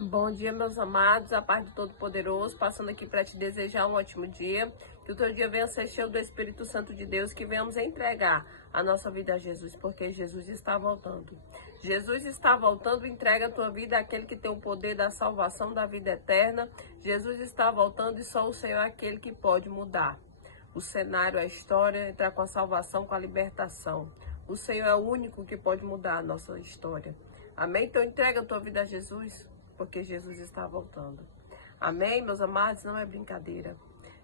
Bom dia, meus amados, a paz do Todo-Poderoso, passando aqui para te desejar um ótimo dia, que o teu dia venha ser cheio do Espírito Santo de Deus, que venhamos entregar a nossa vida a Jesus, porque Jesus está voltando. Jesus está voltando, entrega a tua vida àquele que tem o poder da salvação, da vida eterna. Jesus está voltando e só o Senhor é aquele que pode mudar o cenário, a história, entrar com a salvação, com a libertação. O Senhor é o único que pode mudar a nossa história. Amém? Então entrega a tua vida a Jesus, porque Jesus está voltando. Amém, meus amados? Não é brincadeira.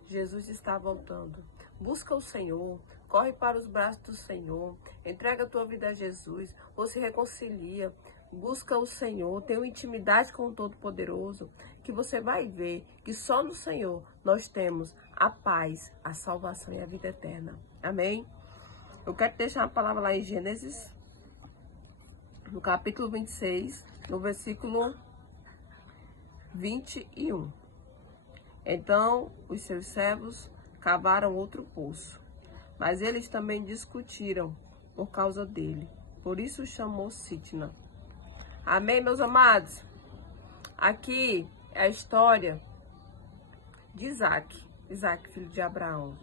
Jesus está voltando. Busca o Senhor, corre para os braços do Senhor, entrega a tua vida a Jesus, ou se reconcilia, busca o Senhor, tenha uma intimidade com o Todo-Poderoso, que você vai ver que só no Senhor nós temos a paz, a salvação e a vida eterna. Amém? Eu quero deixar uma palavra lá em Gênesis, no capítulo 26, no versículo 21. Então os seus servos cavaram outro poço, mas eles também discutiram por causa dele. Por isso chamou Sitna. Amém, meus amados? Aqui é a história de Isaac, filho de Abraão.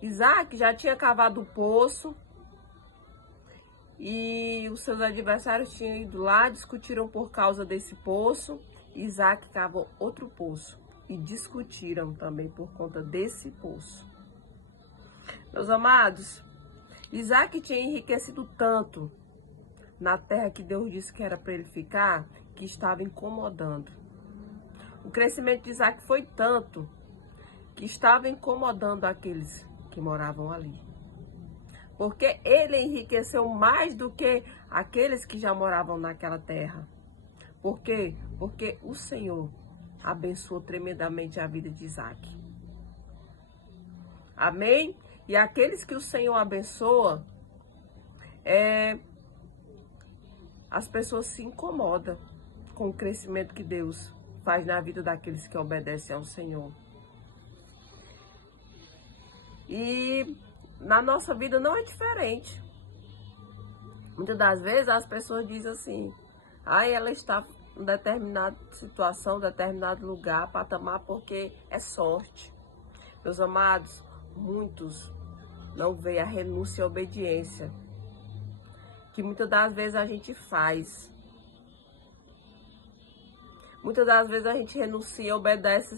Isaac já tinha cavado o poço e os seus adversários tinham ido lá, discutiram por causa desse poço. Isaac cavou outro poço e discutiram também por conta desse poço. Meus amados, Isaac tinha enriquecido tanto na terra que Deus disse que era para ele ficar, que estava incomodando. O crescimento de Isaac foi tanto que estava incomodando aqueles que moravam ali. Porque ele enriqueceu mais do que aqueles que já moravam naquela terra. Por quê? Porque o Senhor abençoou tremendamente a vida de Isaac. Amém? E aqueles que o Senhor abençoa, as pessoas se incomodam com o crescimento que Deus faz na vida daqueles que obedecem ao Senhor. E na nossa vida não é diferente. Muitas das vezes as pessoas dizem assim: ela está em determinada situação, determinado lugar, patamar, porque é sorte. Meus amados, muitos não veem a renúncia e a obediência que muitas das vezes a gente faz. Muitas das vezes a gente renuncia e obedece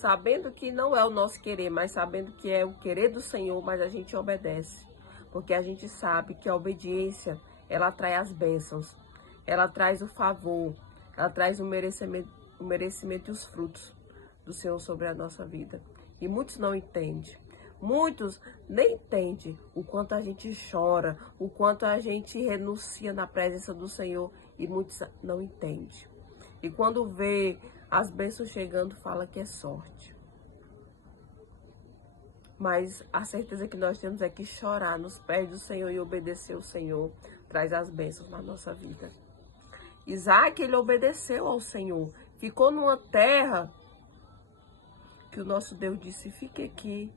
sabendo que não é o nosso querer, mas sabendo que é o querer do Senhor, mas a gente obedece. Porque a gente sabe que a obediência, ela atrai as bênçãos, ela traz o favor, ela traz o merecimento e os frutos do Senhor sobre a nossa vida. E muitos não entendem. Muitos nem entendem o quanto a gente chora, o quanto a gente renuncia na presença do Senhor, e muitos não entendem. E quando vê as bênçãos chegando, fala que é sorte. Mas a certeza que nós temos é que chorar nos pés do Senhor e obedecer ao Senhor traz as bênçãos na nossa vida. Isaac, ele obedeceu ao Senhor, ficou numa terra que o nosso Deus disse: fique aqui.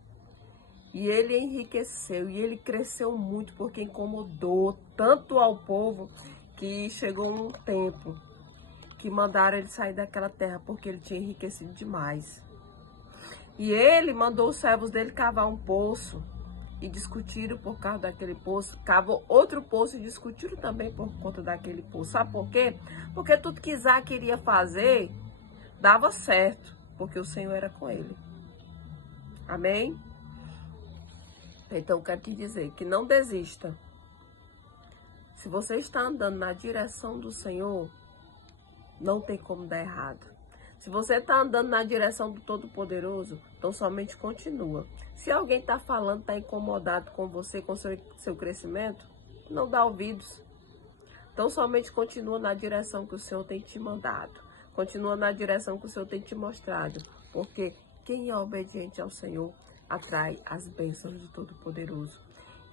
E ele enriqueceu, e ele cresceu muito, porque incomodou tanto ao povo, que chegou um tempo que mandaram ele sair daquela terra, porque ele tinha enriquecido demais. E ele mandou os servos dele cavar um poço, e discutiram por causa daquele poço. Cavou outro poço e discutiram também por conta daquele poço. Sabe por quê? Porque tudo que Isaac queria fazer dava certo, porque o Senhor era com ele. Amém? Então eu quero te dizer que não desista. Se você está andando na direção do Senhor, não tem como dar errado. Se você está andando na direção do Todo-Poderoso, então somente continua. Se alguém está falando, está incomodado com você, com seu crescimento, não dá ouvidos. Então somente continua na direção que o Senhor tem te mandado. Continua na direção que o Senhor tem te mostrado. Porque quem é obediente ao Senhor atrai as bênçãos do Todo-Poderoso.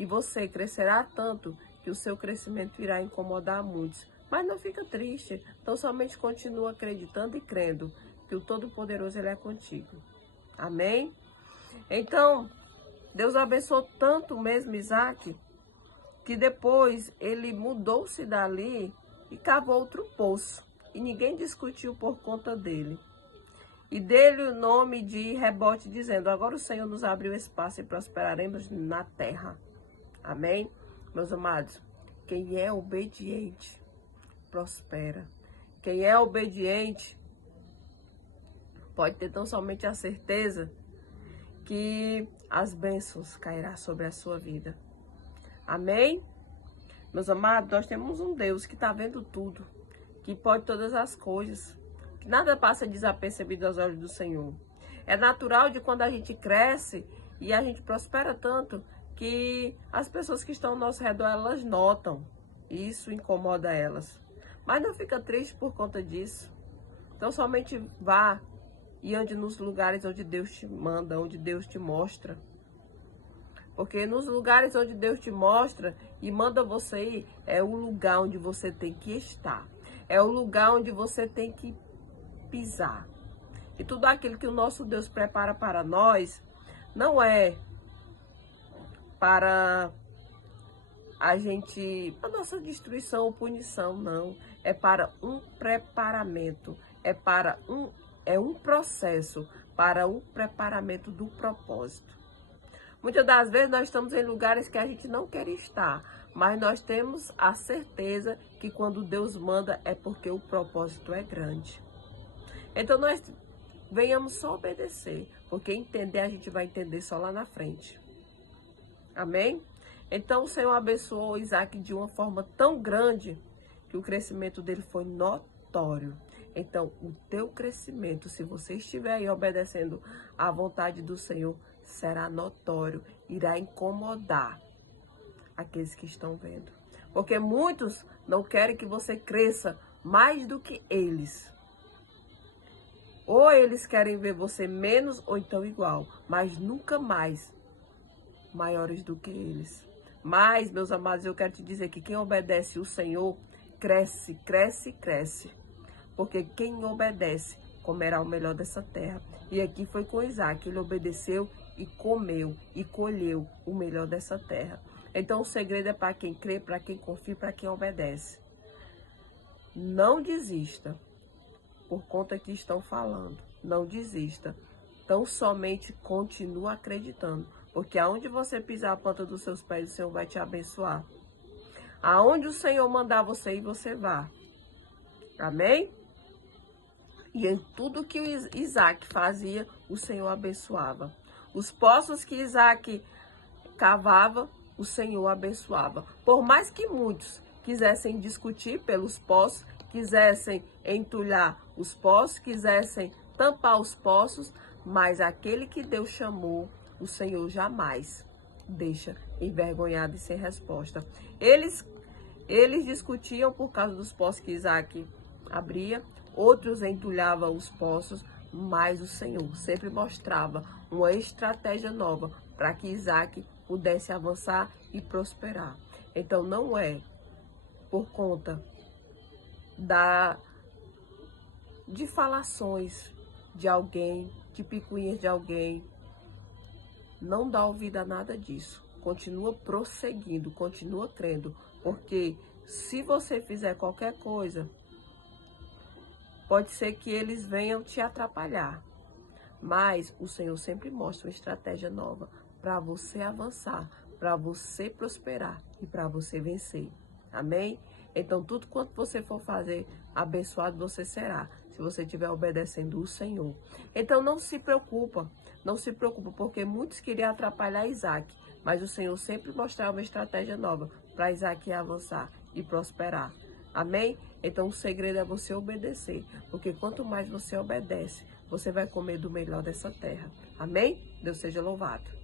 E você crescerá tanto que o seu crescimento irá incomodar muitos. Mas não fica triste. Então somente continua acreditando e crendo que o Todo-Poderoso, ele é contigo. Amém? Então, Deus abençoou tanto mesmo Isaac, que depois ele mudou-se dali e cavou outro poço. e ninguém discutiu por conta dele. E dele o nome de rebote, dizendo: agora o Senhor nos abriu espaço e prosperaremos na terra. Amém? Meus amados, quem é obediente, prospera. Quem é obediente, pode ter tão somente a certeza que as bênçãos cairão sobre a sua vida. Amém? Meus amados, nós temos um Deus que está vendo tudo, que pode todas as coisas, que nada passa desapercebido aos olhos do Senhor. É natural de quando a gente cresce e a gente prospera tanto que as pessoas que estão ao nosso redor, elas notam. E isso incomoda elas. Mas não fica triste por conta disso. Então somente vá e ande nos lugares onde Deus te manda, onde Deus te mostra. Porque nos lugares onde Deus te mostra e manda você ir, é o lugar onde você tem que estar. É o lugar onde você tem que pisar. E tudo aquilo que o nosso Deus prepara para nós, não é para a nossa destruição ou punição, não. É para um preparamento, é um processo para o preparamento do propósito. Muitas das vezes nós estamos em lugares que a gente não quer estar, mas nós temos a certeza que quando Deus manda é porque o propósito é grande. Então nós venhamos só obedecer, porque entender a gente vai entender só lá na frente. Amém? Então o Senhor abençoou Isaac de uma forma tão grande que o crescimento dele foi notório. Então o teu crescimento, se você estiver aí obedecendo à vontade do Senhor, será notório, irá incomodar aqueles que estão vendo. Porque muitos não querem que você cresça mais do que eles. Ou eles querem ver você menos ou então igual, mas nunca mais maiores do que eles. Mas, meus amados, eu quero te dizer que quem obedece o Senhor cresce, cresce, cresce. Porque quem obedece comerá o melhor dessa terra. E aqui foi com Isaac, ele obedeceu e comeu e colheu o melhor dessa terra. Então o segredo é para quem crê, para quem confia, para quem obedece. Não desista por conta que estão falando. Não desista. Então somente continua acreditando. Porque aonde você pisar a planta dos seus pés, o Senhor vai te abençoar. Aonde o Senhor mandar você ir, você vá. Amém? E em tudo que Isaac fazia, o Senhor abençoava. Os poços que Isaac cavava, o Senhor abençoava. Por mais que muitos quisessem discutir pelos poços, quisessem entulhar os poços, quisessem tampar os poços, mas aquele que Deus chamou, o Senhor jamais deixa envergonhado e sem resposta. Eles discutiam por causa dos poços que Isaac abria, outros entulhavam os poços, mas o Senhor sempre mostrava uma estratégia nova para que Isaac pudesse avançar e prosperar. Então não é por conta de falações de alguém, de picuinhas de alguém. Não dá ouvido a nada disso. Continua prosseguindo, continua crendo. Porque se você fizer qualquer coisa, pode ser que eles venham te atrapalhar. Mas o Senhor sempre mostra uma estratégia nova para você avançar, para você prosperar e para você vencer. Amém? Então tudo quanto você for fazer, abençoado você será, se você estiver obedecendo o Senhor. Então não se preocupa, porque muitos queriam atrapalhar Isaac, mas o Senhor sempre mostrava uma estratégia nova para Isaac avançar e prosperar. Amém? Então o segredo é você obedecer, porque quanto mais você obedece, você vai comer do melhor dessa terra. Amém? Deus seja louvado.